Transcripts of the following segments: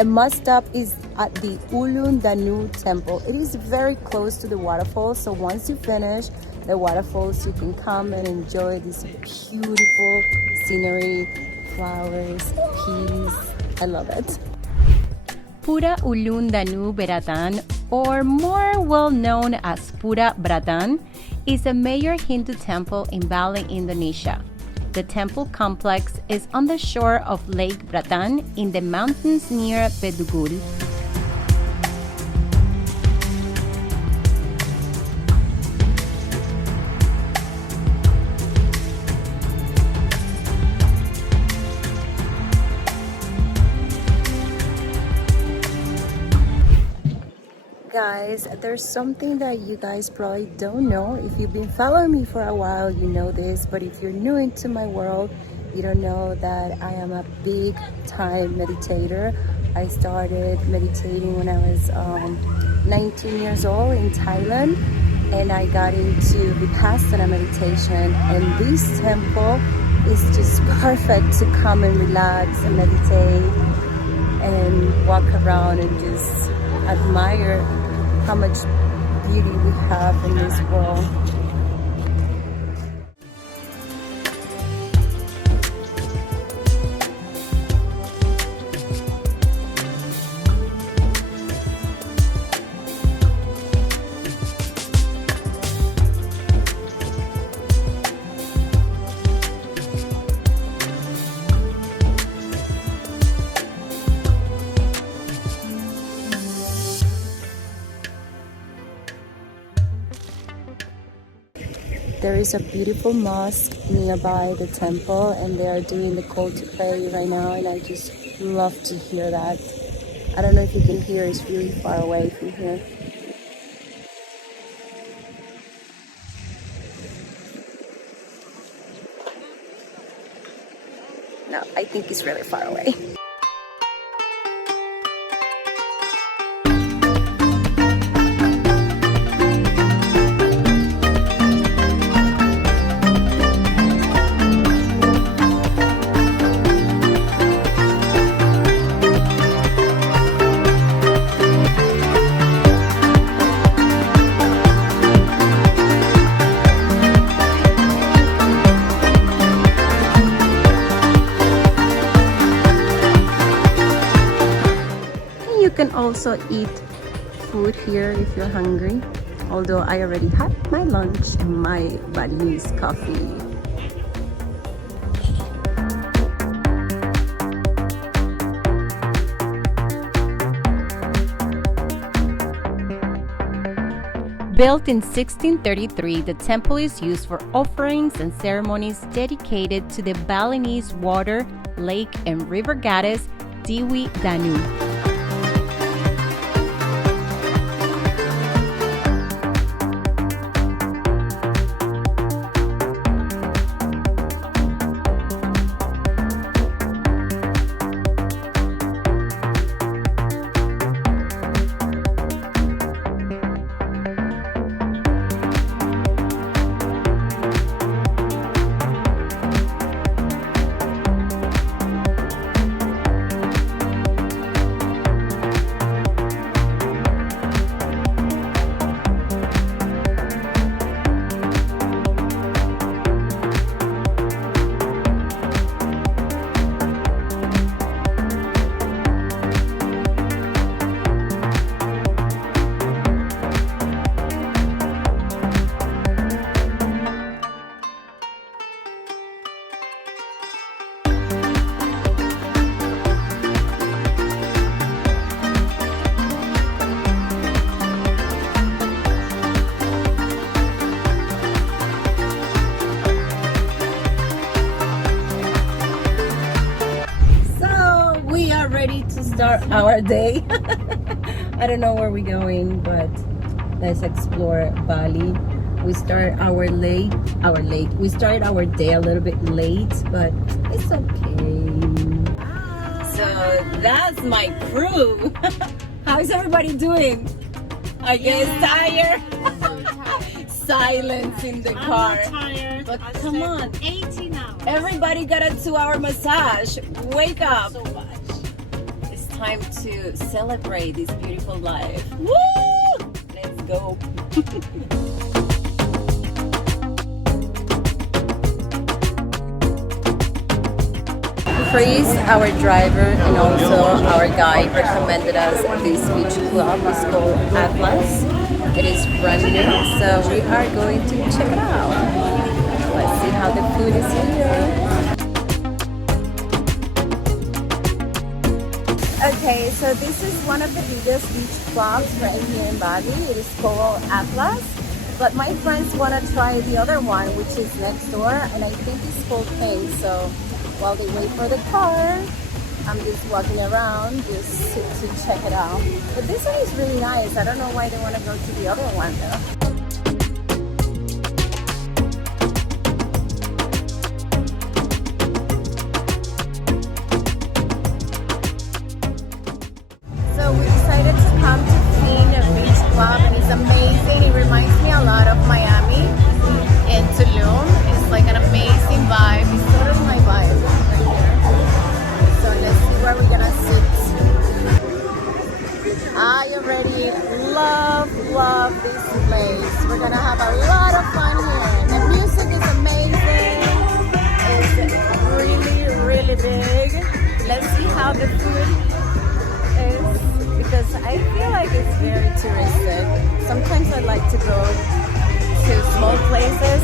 A must stop is at the Ulun Danu Temple. It is very close to the waterfalls, so once you finish the waterfalls, you can come and enjoy this beautiful scenery, flowers, peace. I love it. Pura Ulun Danu Bratan, or more well known as Pura Bratan, is a major Hindu temple in Bali, Indonesia. The temple complex is on the shore of Lake Bratan in the mountains near Bedugul. Guys, there's something that you guys probably don't know. If you've been following me for a while, you know this, but if you're new into my world, you don't know that I am a big time meditator. I started meditating when I was 19 years old in Thailand, and I got into Vipassana meditation, and this temple is just perfect to come and relax and meditate and walk around and just admire how much beauty we have in this world. There is a beautiful mosque nearby the temple, and they are doing the call to pray right now, and I just love to hear that. I don't know if you can hear, it's really far away from here. No, I think it's really far away. You can also eat food here if you're hungry, although I already had my lunch and my Balinese coffee. Built in 1633, the temple is used for offerings and ceremonies dedicated to the Balinese water, lake, and river goddess Dewi Danu. Start our day. I don't know where we're going, but let's explore Bali. We start our we started our day a little bit late, but it's okay. So that's my crew. How's everybody doing? I guess tired. Silence in the car. I'm not tired. But come on, 18 hours. everybody got a 2-hour massage. Wake up. So much. It's time to celebrate this beautiful life. Woo! Let's go. Chris, our driver, and also our guide recommended us this beach club. It's called Atlas. It is brand new, so we are going to check it out. Let's see how the food is here. Okay, so this is one of the biggest beach clubs right here in Bali. It is called Atlas. But my friends want to try the other one, which is next door, and I think it's called Pink. So while they wait for the car, I'm just walking around just to check it out. But this one is really nice. I don't know why they want to go to the other one though. So we decided to come to Pink Beach Club, and it's amazing. It reminds me a lot of Miami and Tulum. It's like an amazing vibe. It's totally my vibe. Where we're gonna sit. I already love this place. We're gonna have a lot of fun here. The music is amazing. It's really big. Let's see how the food is, because I feel like it's very touristic. Sometimes I like to go to small places,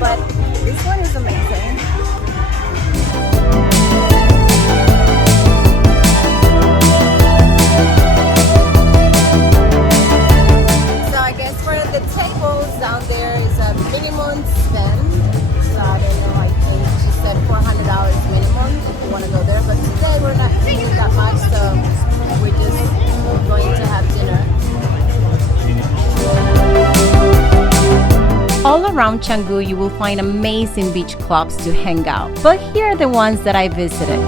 but this one is amazing. The tables down there is a minimum spend. So I don't know, I think she said $400 minimum if you want to go there. But today we're not eating that much, so we're just going to have dinner. All around Canggu, you will find amazing beach clubs to hang out. But here are the ones that I visited.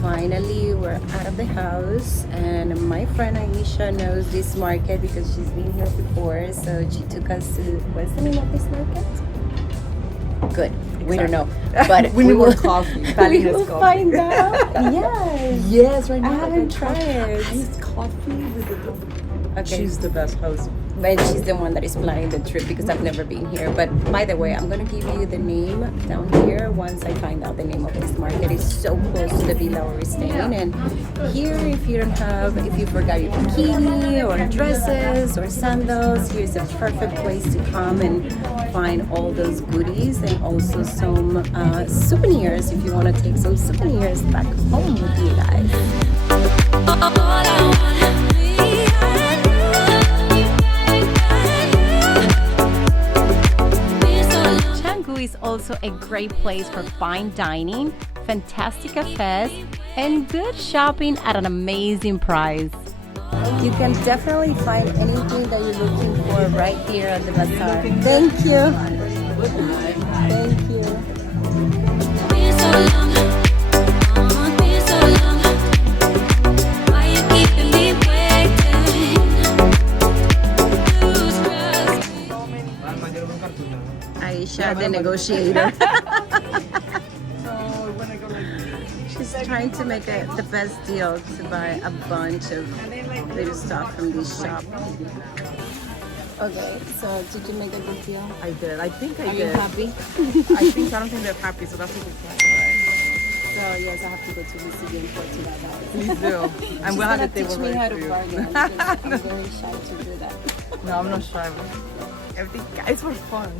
Finally, we're out of the house, and my friend Aisha knows this market because she's been here before, so she took us to, what's the name of this market? Good, we don't know, but we will coffee. We will find out. Yes, right now I haven't tried it. Iced coffee with the Okay. She's the best host. But she's the one that is planning the trip because I've never been here. But by the way, I'm gonna give you the name down here once I find out the name of this market. It's so close to the villa where we're staying. And here, if you forgot your bikini or dresses or sandals, here's a perfect place to come and find all those goodies, and also some souvenirs if you want to take some souvenirs back home with you guys. Is also a great place for fine dining, fantastic cafes, and good shopping at an amazing price. You can definitely find anything that you're looking for right here at the bazaar. Thank you. Thank you. Aisha, the negotiator. She's trying to make the best deal to buy a bunch of little stuff from this shop. Okay, so did you make a good deal? I did. I think I Are did. you happy? I don't think they're happy, so that's a good point, right? So yes, I have to go to Fiji and import to that house. Please do. I'm gonna have the table teach me how ready to for bargain. you. I'm very shy to do that. No, I'm not shy. Everything, it's for fun.